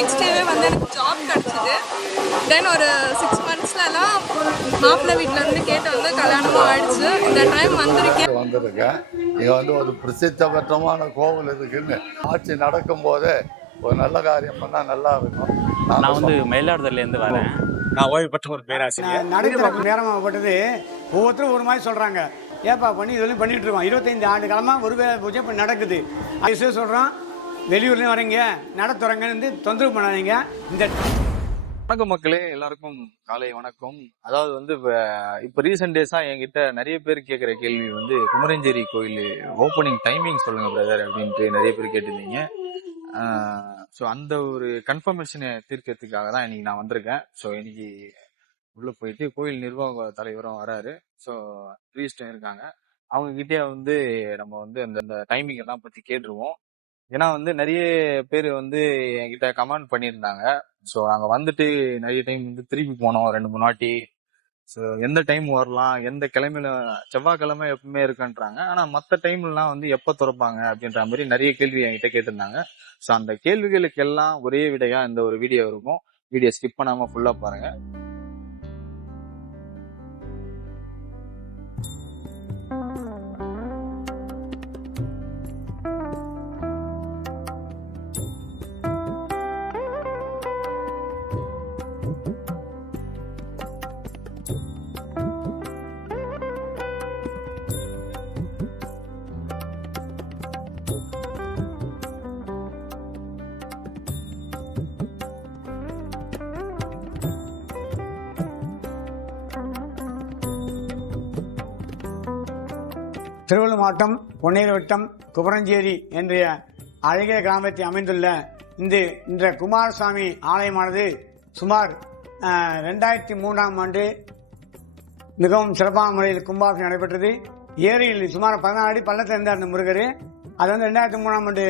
Next டேவே வந்து எனக்கு ஜாப் கிடச்சிது. தென் ஒரு சிக்ஸ் மந்த்ஸ்லலாம் மாப்பிள்ளை வீட்டில் இருந்து கேட்டு வந்து கல்யாணமும் ஆயிடுச்சு. இந்த டைம் வந்திருக்கேன். வந்திருக்கேன். இங்கே வந்து ஒரு பிரசித்த பெற்றமான கோவில் இருக்குன்னு. ஆட்சி நடக்கும் போதே ஒரு நல்ல காரியம் பண்ணால் நல்லா இருக்கும். நான் வந்து மயிலாடுதுறையிலேருந்து வரேன். நான் ஓய்வு பெற்ற ஒரு பேராசிரியர் நடைமுறை நேரமாகப்பட்டது. ஒவ்வொருத்தரும் ஒரு மாதிரி சொல்றாங்க. ஏப்பா பண்ணி இதெல்லாம் பண்ணிட்டு இருக்கோம். இருபத்தைந்து ஆண்டு காலமா ஒரு வேளை பூஜை இப்போ நடக்குது. அது சொல்றோம் வெளியூர்லேயும் வரீங்க நடத்துறங்கன்னு தொந்தரவு பண்ணாதீங்க. இந்த வணக்கம் மக்களே எல்லாருக்கும் காலை வணக்கம். அதாவது வந்து இப்போ இப்போ ரீசெண்ட் டேஸாக என்கிட்ட நிறைய பேர் கேட்குற கேள்வி வந்து குமரஞ்சேரி கோயில் ஓப்பனிங் டைமிங் சொல்லுங்க பிரதர் அப்படின்ட்டு நிறைய பேர் கேட்டிருந்தீங்க. ஸோ அந்த ஒரு கன்ஃபர்மேஷனை தீர்க்கறதுக்காக தான் இன்னைக்கு நான் வந்திருக்கேன். ஸோ இன்னைக்கு உள்ளே போயிட்டு கோயில் நிர்வாக தலைவரும் வராரு. ஸோ ப்ரீஸ்டும் இருக்காங்க. அவங்க கிட்டே வந்து நம்ம வந்து அந்த டைமிங் எல்லாம் பற்றி கேட்டுருவோம். ஏன்னா வந்து நிறைய பேர் வந்து என்கிட்ட கமெண்ட் பண்ணியிருந்தாங்க. ஸோ அங்கே வந்துட்டு நிறைய டைம் வந்து திருப்பி போனோம் ரெண்டு மூணு வாட்டி. ஸோ எந்த டைம் வரலாம் எந்த கிழமையில செவ்வாய்க்கிழமை எப்பவுமே இருக்குன்றாங்க. ஆனால் மற்ற டைம்லாம் வந்து எப்போ திறப்பாங்க அப்படின்ற மாதிரி நிறைய கேள்வி என்கிட்ட கேட்டிருந்தாங்க. ஸோ அந்த கேள்விகளுக்கெல்லாம் ஒரே விடையாக இந்த ஒரு வீடியோ இருக்கும். வீடியோ ஸ்கிப் பண்ணாமல் ஃபுல்லாக பாருங்கள் திருவள்ளூர் மாவட்டம் பொன்னேரி வட்டம் குபரஞ்சேரி என்ற அழகிய கிராமத்தில் அமைந்துள்ள இந்த இந்த குமாரசாமி ஆலயமானது சுமார் ரெண்டாயிரத்தி மூன்றாம் ஆண்டு மிகவும் சிறப்பான முறையில் கும்பாபிஷம் நடைபெற்றது. ஏரியில் சுமார் பதினாறு அடி பள்ளத்தில் இருந்தார் அந்த முருகர். அது வந்து ரெண்டாயிரத்தி மூணாம் ஆண்டு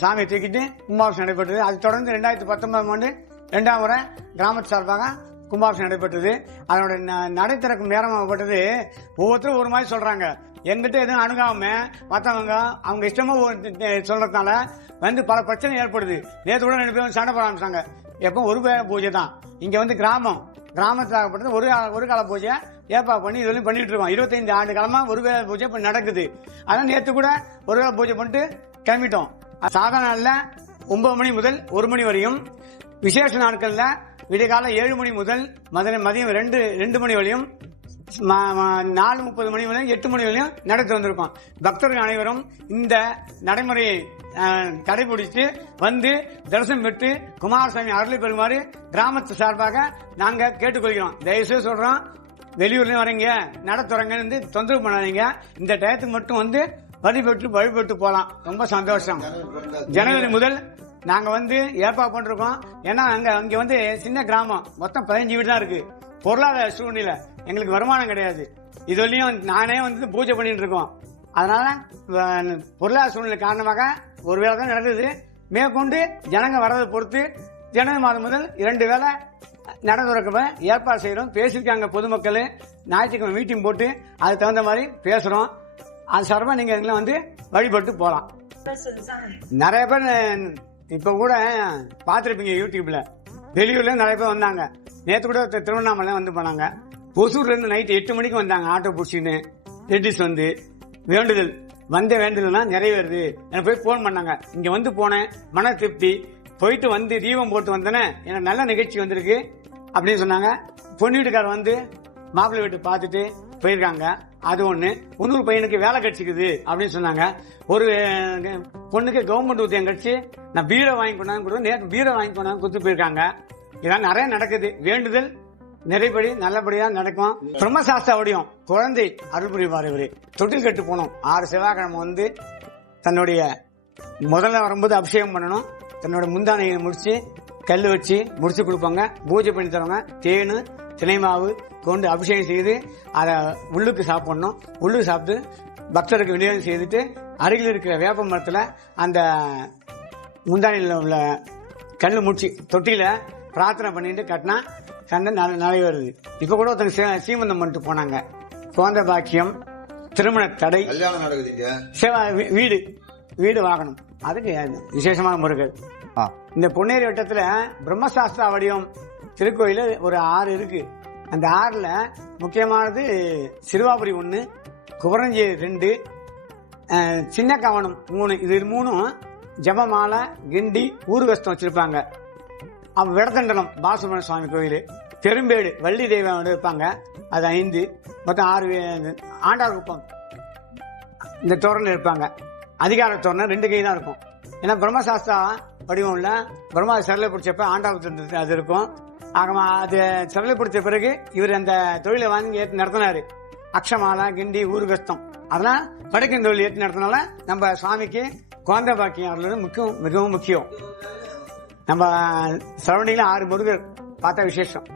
சாமியை தூக்கிட்டு கும்பாபிஷம் நடைபெற்றது. அது தொடர்ந்து ரெண்டாயிரத்தி பத்தொன்பதாம் ஆண்டு ரெண்டாம் முறை கிராமத்து சார்பாக கும்பாபிஷேகம் நடைபெற்றது. அதனோட ந- நடை திறக்கும் நேரமாகப்பட்டது ஒவ்வொருத்தரும் ஒரு மாதிரி சொல்றாங்க. எங்கிட்ட எதுவும் அணுகாம மற்றவங்க அவங்க இஷ்டமா ஒரு- சொல்றதுனால வந்து பல பிரச்சனை ஏற்படுது. நேற்று கூட ரெண்டு பேரும் சண்டை போட ஆரம்பிச்சாங்க. எப்போ ஒரு பூஜை தான். இங்க வந்து கிராமம். கிராமத்தில் ஆகப்பட்டது ஒரு கால- ஒரு கால பூஜை ஏப்பா பண்ணி இதெல்லாம் பண்ணிட்டு இருக்கோம். இருபத்தைந்து ஆண்டு காலமா ஒரு வேலை பூஜை இப்போ நடக்குது. அதான் நேற்று கூட ஒரு வேலை பூஜை பண்ணிட்டு கிளம்பிட்டோம். சாதாரண நாளில் ஒன்பது மணி முதல் ஒரு மணி வரையும். விசேஷ நாட்களில் விடியகாலை ஏழு மணி முதல் மதுரை மதியம் ரெண்டு ரெண்டு மணி வரையும் நாலு முப்பது மணி வரையும் எட்டு மணி வரையும் நடத்தி வந்திருக்கோம். பக்தர்கள் அனைவரும் இந்த நடைமுறையை கடைபிடித்து வந்து தரிசனம் பெற்று குமாரசாமி அருளை பெறுமாறு கிராமத்து சார்பாக நாங்கள் கேட்டுக்கொள்கிறோம். தயவுசெய்து சொல்கிறோம் வெளியூர்லேயும் வரீங்க நடத்துறங்கன்னு தொந்தரவு பண்ணாதீங்க. இந்த டயத்துக்கு மட்டும் வந்து வழிபட்டு வழிபட்டு போகலாம் ரொம்ப சந்தோஷம். ஜனவரி முதல் நாங்க வந்து ஏற்பாடு பண்ணிருக்கோம். ஏன்னா அங்க அங்க வந்து சின்ன கிராமம். மொத்தம் பதினஞ்சு வீடு தான் இருக்கு. பொருளாதார சூழ்நிலை எங்களுக்கு வருமானம் கிடையாது. இதுவரையும் நானே வந்து பூஜை பண்ணிட்டு இருக்கோம். அதனால பொருளாதார சூழ்நிலை காரணமாக ஒரு வேலை தான் நடந்தது. மேற்கொண்டு ஜனங்க வரதை பொறுத்து ஜனவரி மாதம் முதல் இரண்டு வேளை நடந்துறக்க ஏற்பாடு செய்யறோம் பேசியிருக்காங்க பொதுமக்கள். ஞாயிற்றுக்கிழமை மீட்டிங் போட்டு அதுக்கு தகுந்த மாதிரி பேசுறோம். அது சார்பாக நீங்க எங்களை வந்து வழிபட்டு போலாம் நிறைய பேர் இப்போ கூட பார்த்துருப்பீங்க யூடியூப்ல. வெளியூர்ல நிறைய பேர் வந்தாங்க. நேற்று கூட திருவண்ணாமலை வந்து போனாங்க. ஒசூர்லேருந்து நைட்டு எட்டு மணிக்கு வந்தாங்க. ஆட்டோ பிடிச்சின்னு ரெட்டிஸ் வந்து வேண்டுதல். வந்த வேண்டுதல்னா நிறைவேறுது. எனக்கு போய் ஃபோன் பண்ணாங்க. இங்கே வந்து போனேன். மன திருப்தி. போயிட்டு வந்து தீபம் போட்டு வந்தேனே. எனக்கு நல்ல நிகழ்ச்சி வந்திருக்கு அப்படின்னு சொன்னாங்க. பொண்ணு வீட்டுக்காரர் வந்து மாப்பிள்ளை வீட்டு பார்த்துட்டு போயிருக்காங்க. அது ஒண்ணு. இன்னொரு பையனுக்கு வேலை கிடைச்சிக்குது அப்படின்னு சொன்னாங்க. ஒரு பொண்ணுக்கு கவர்மெண்ட் உத்தியம் கிடைச்சி நான் பீரோ வாங்கி கொண்டாந்து கொடுத்து நேற்று பீரோ வாங்கி கொண்டாந்து கொடுத்து போயிருக்காங்க. இதெல்லாம் நிறைய நடக்குது. வேண்டுதல் நிறைபடி நல்லபடியா நடக்கும். பிரம்மசாஸ்தாவுடையும் குழந்தை அருள்புரிவார் இவரு. தொட்டில் கட்டு போனோம் ஆறு செவ்வாய்க்கிழமை வந்து தன்னுடைய முதல்ல வரும்போது அபிஷேகம் பண்ணணும். தன்னோட முந்தானையை முடிச்சு கல் வச்சு முடிச்சு கொடுப்பாங்க. பூஜை பண்ணி தருவாங்க. தேனு தினை மாவு கொண்டு அபிஷேகம் செய்து அதை உள்ளுக்கு சாப்பிடணும். உள்ளுக்கு சாப்பிட்டு பக்தருக்கு விநியோகம் செய்துட்டு அருகில் இருக்கிற வேப்ப மரத்துல அந்த முந்தானையில் உள்ள கல் முடிச்சு தொட்டியில பிரார்த்தனை பண்ணிட்டு கட்டினா கண்ணு நிறைய வருது. இப்ப கூட ஒருத்தங்க சீமந்தம் பண்ணிட்டு போனாங்க. குழந்தை பாக்கியம் திருமண தடை சேவா வீடு வீடு வாங்கணும். அதுக்கு விசேஷமான முருகர். இந்த பொன்னேரி வட்டத்துல பிரம்மசாஸ்திரா வடிவம் திருக்கோயில ஒரு ஆறு இருக்கு. அந்த ஆறுல முக்கியமானது சிறுவாபுரி ஒன்று குவரஞ்சேரி ரெண்டு சின்ன கவனம் மூணு. இது மூணும் ஜபமாலை கிண்டி ஊர்வஸ்தம் வச்சிருப்பாங்க. அவன் விடதண்டனம் பாசுமன சுவாமி கோயில் பெரும்பேடு வள்ளி தெய்வம் இருப்பாங்க அது ஐந்து. மொத்தம் ஆறு வே- ஆண்டார் குப்பம். இந்த தோரணம் இருப்பாங்க அதிகார தோரணம் ரெண்டு கை தான் இருக்கும். ஏன்னா பிரம்மசாஸ்திரா வடிவம்ல பிரம்மா சிறலை பிடிச்சப்ப ஆண்டாவது அது இருக்கும். ஆகமா அது சிறலை பிடிச்ச பிறகு இவர் அந்த தொழிலை வாங்கி ஏற்று நடத்தினாரு. அக்ஷமாலா கிண்டி ஊர்கஸ்தம். அதெல்லாம் படைக்கும் தொழில் ஏற்று நடத்தினால நம்ம சுவாமிக்கு குழந்தை பாக்கியம் அருள்வது முக்கியம் மிகவும் முக்கியம். நம்ம சரௌண்டிங்கில் ஆறு முருகர் பார்த்த விசேஷம்.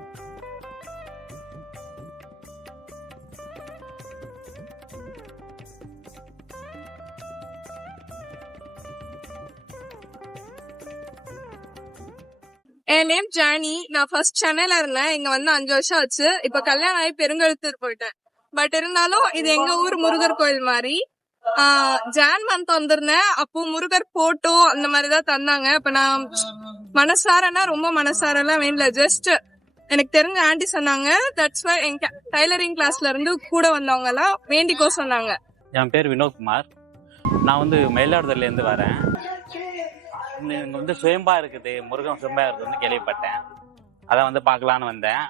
என் நேம் ஜானி. நான் ஃபர்ஸ்ட் சென்னையில இருந்தேன். இங்க வந்து அஞ்சு வருஷம் ஆச்சு. இப்ப கல்யாணம் ஆகி பெருங்கழுத்தூர் போயிட்டேன். பட் இருந்தாலும் இது எங்க ஊர் முருகர் கோயில் மாதிரி. ஜான் மந்த் வந்திருந்தேன். அப்போ முருகர் போட்டோ அந்த மாதிரி தான் தந்தாங்க. இப்ப நான் மனசாரனா ரொம்ப மனசாரெல்லாம் வேண்டல. ஜஸ்ட் எனக்கு தெரிஞ்ச ஆண்டி சொன்னாங்க. தட்ஸ் வை என் டைலரிங் கிளாஸ்ல இருந்து கூட வந்தவங்க எல்லாம் வேண்டிக்கோ சொன்னாங்க. என் பேர் வினோத்குமார். நான் வந்து மயிலாடுதுறையிலேருந்து வரேன். இங்க வந்து சுயம்பா இருக்குது. முருகன் சுயம்பா இருக்குதுன்னு கேள்விப்பட்டேன். அதை வந்து பார்க்கலான்னு வந்தேன்.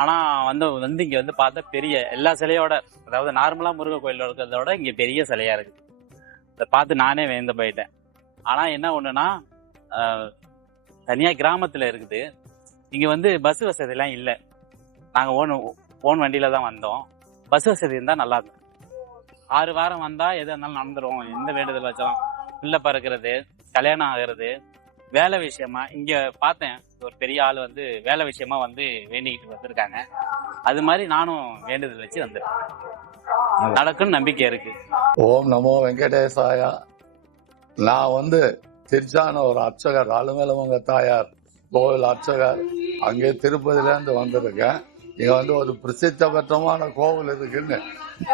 ஆனால் வந்து வந்து இங்கே வந்து பார்த்தா பெரிய எல்லா சிலையோட அதாவது நார்மலாக முருகன் கோயிலில் இருக்கிறதோட இங்கே பெரிய சிலையா இருக்குது அதை பார்த்து நானே வேந்து போயிட்டேன். ஆனால் என்ன ஒன்றுனா தனியாக கிராமத்தில் இருக்குது. இங்கே வந்து பஸ் வசதிலாம் இல்லை. நாங்கள் ஓன் ஓன் வண்டியில் தான் வந்தோம். பஸ் வசதி இருந்தால் நல்லா இருக்கும். ஆறு வாரம் வந்தா எது இருந்தாலும் நடந்துருவோம். எந்த வேண்டுதல் வச்சாலும். பிள்ளை பறக்கிறது. கல்யாணம் ஆகிறது வேலை விஷயமா இங்க பார்த்தேன் ஒரு பெரிய ஆள் வந்து வேலை விஷயமா வந்து வேண்டிக்கிட்டு வந்திருக்காங்க. அது மாதிரி நானும் வேண்டுதல் வச்சு வந்திருக்கேன். நடக்கும்னு நம்பிக்கை இருக்கு. ஓம் நமோ வெங்கடேசாயா. நான் வந்து திருச்சான ஒரு அர்ச்சகர் அலுமேலவங்க தாயார் கோவில் அர்ச்சகர். அங்கே திருப்பதியிலேருந்து வந்திருக்கேன். இங்கே வந்து ஒரு பிரசித்த பெற்றமான கோவில் இருக்குன்னு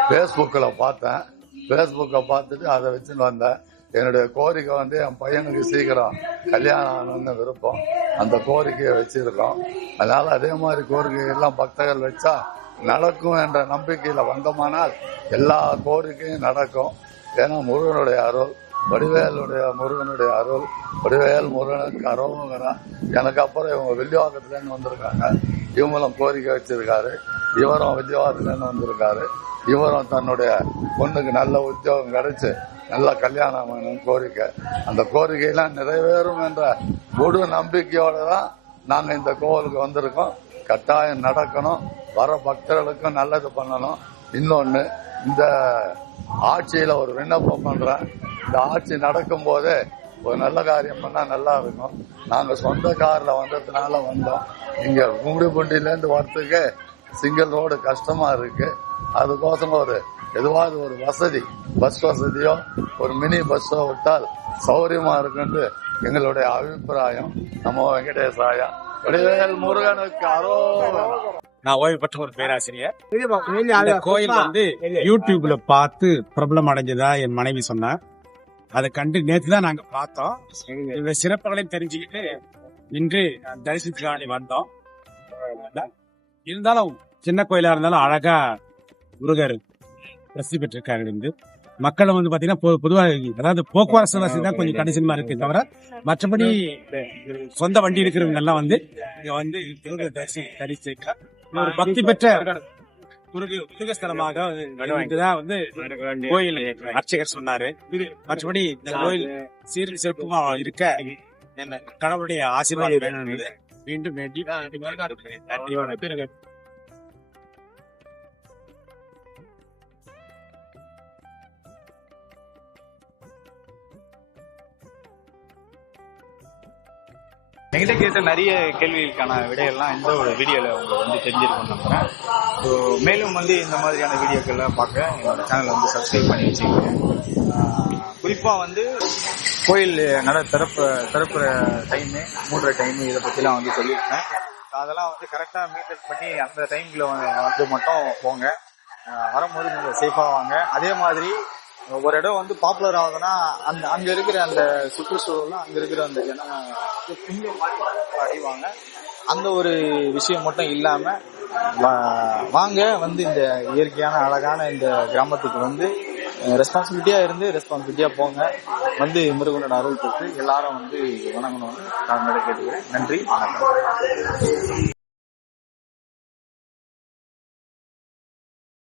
ஃபேஸ்புக்கில் பார்த்தேன். ஃபேஸ்புக்கை பார்த்துட்டு அதை வச்சுன்னு வந்தேன். என்னுடைய கோரிக்கை வந்து என் பையனுக்கு சீக்கிரம் கல்யாணம் ஆகணும்னு விருப்பம். அந்த கோரிக்கையை வச்சிருக்கோம். அதனால அதே மாதிரி கோரிக்கை எல்லாம் பக்தர்கள் வச்சா நடக்கும் என்ற நம்பிக்கையில வந்தோமானால் எல்லா கோரிக்கையும் நடக்கும். ஏன்னா முருகனுடைய அருள் வடிவேலுடைய முருகனுடைய அருள் வடிவேல் முருகனுக்கு அருள்ங்கிறான் எனக்கு அப்புறம் இவங்க வில்லிவாக்கத்துலேருந்து வந்திருக்காங்க. இவங்களும் கோரிக்கை வச்சிருக்காரு. இவரும் வில்லிவாக்கத்துலேருந்து வந்திருக்காரு. இவரும் தன்னுடைய பொண்ணுக்கு நல்ல உத்தியோகம் கிடைச்சு நல்ல கல்யாணம் வேணும் கோரிக்கை. அந்த கோரிக்கையெல்லாம் நிறைவேறும் என்ற முழு நம்பிக்கையோட தான் நாங்கள் இந்த கோவிலுக்கு வந்திருக்கோம். கட்டாயம் நடக்கணும். வர பக்தர்களுக்கும் நல்லது பண்ணணும். இன்னொன்று இந்த ஆட்சியில் ஒரு விண்ணப்பம் பண்ணுறேன் இந்த ஆட்சி நடக்கும் போதே ஒரு நல்ல காரியம் பண்ணால் நல்லா இருக்கும். நாங்கள் சொந்த காரில் வந்ததுனால வந்தோம். இங்கே கும்மிடிப்பூண்டிலேருந்து வரத்துக்கு சிங்கிள் ரோடு கஷ்டமாக இருக்குது அதுக்கோசம் ஒரு எதுவாவது ஒரு வசதி பஸ் வசதியோ ஒரு மினி பஸ்ஸோ விட்டால் சௌகரியமா இருக்குன்னு எங்களுடைய அபிப்பிராயம். நம்ம வெங்கடேசாயா வடிவேல் முருகனுக்கு அரோகரம் நான் ஓய்வு பெற்ற ஒரு பேராசிரியர். கோயில் வந்து யூடியூப்ல பார்த்து பிரபலம் அடைஞ்சதா என் மனைவி சொன்னார் அதை கண்டு நேற்று தான் நாங்க பார்த்தோம். இந்த சிறப்புகளையும் தெரிஞ்சுக்கிட்டு இன்று தரிசித்துக்காண்டி வந்தோம். இருந்தாலும் சின்ன கோயிலா இருந்தாலும் அழகா முருகர் பிரசித்தி பெற்றிருக்காங்க இருந்து மக்கள் வந்து பாத்தீங்கன்னா பொ- பொதுவா அதாவது போக்குவரத்து வசதி தான் கொஞ்சம் கணிசமா இருக்கு தவிர மற்றபடி சொந்த வண்டி இருக்கிறவங்க எல்லாம் வந்து இங்க வந்து தரிசிக்க. ஒரு பக்தி பெற்ற தான் வந்து கோயில் அர்ச்சகர் சொன்னாரு. மற்றபடி இந்த கோயில் சீர் சிறப்புமா இருக்க கடவுளுடைய ஆசீர்வாதம் என்று மீண்டும் வேண்டி எங்கிட்ட கேட்ட நிறைய கேள்விகளுக்கான விடையெல்லாம் இந்த ஒரு வீடியோவில் உங்களுக்கு வந்து தெரிஞ்சிருக்கும்னு நம்புகிறேன் ஸோ மேலும் வந்து இந்த மாதிரியான வீடியோக்கள்லாம் பார்க்க என்னோட சேனலை வந்து சப்ஸ்கிரைப் பண்ணி வச்சுக்கோங்க. குறிப்பாக வந்து கோயில் நட திறப்பு திறப்புற டைமு மூடுற டைமு இதை பற்றிலாம் வந்து சொல்லியிருக்கேன். அதெல்லாம் வந்து கரெக்டாக மெயின்டைன் பண்ணி அந்த டைமில் வந்து மட்டும் போங்க. வரும்போது கொஞ்சம் சேஃபாக வாங்க. அதே மாதிரி ஒரு இடம் வந்து பாப்புலர் ஆகுதுன்னா அந்த அங்க இருக்கிற அந்த சுற்றுச்சூழலும் அங்க இருக்கிற அந்த ஜனம் அடைவாங்க அந்த ஒரு விஷயம் மட்டும் இல்லாம வாங்க வந்து இந்த இயற்கையான அழகான இந்த கிராமத்துக்கு வந்து ரெஸ்பான்சிபிலிட்டியா இருந்து ரெஸ்பான்சிபிலிட்டியா போங்க. வந்து முருகனோட அருள் பெற்று எல்லாரும் வந்து வணங்கணும்னு நான் கேட்டுக்கிறேன். நன்றி வணக்கம்.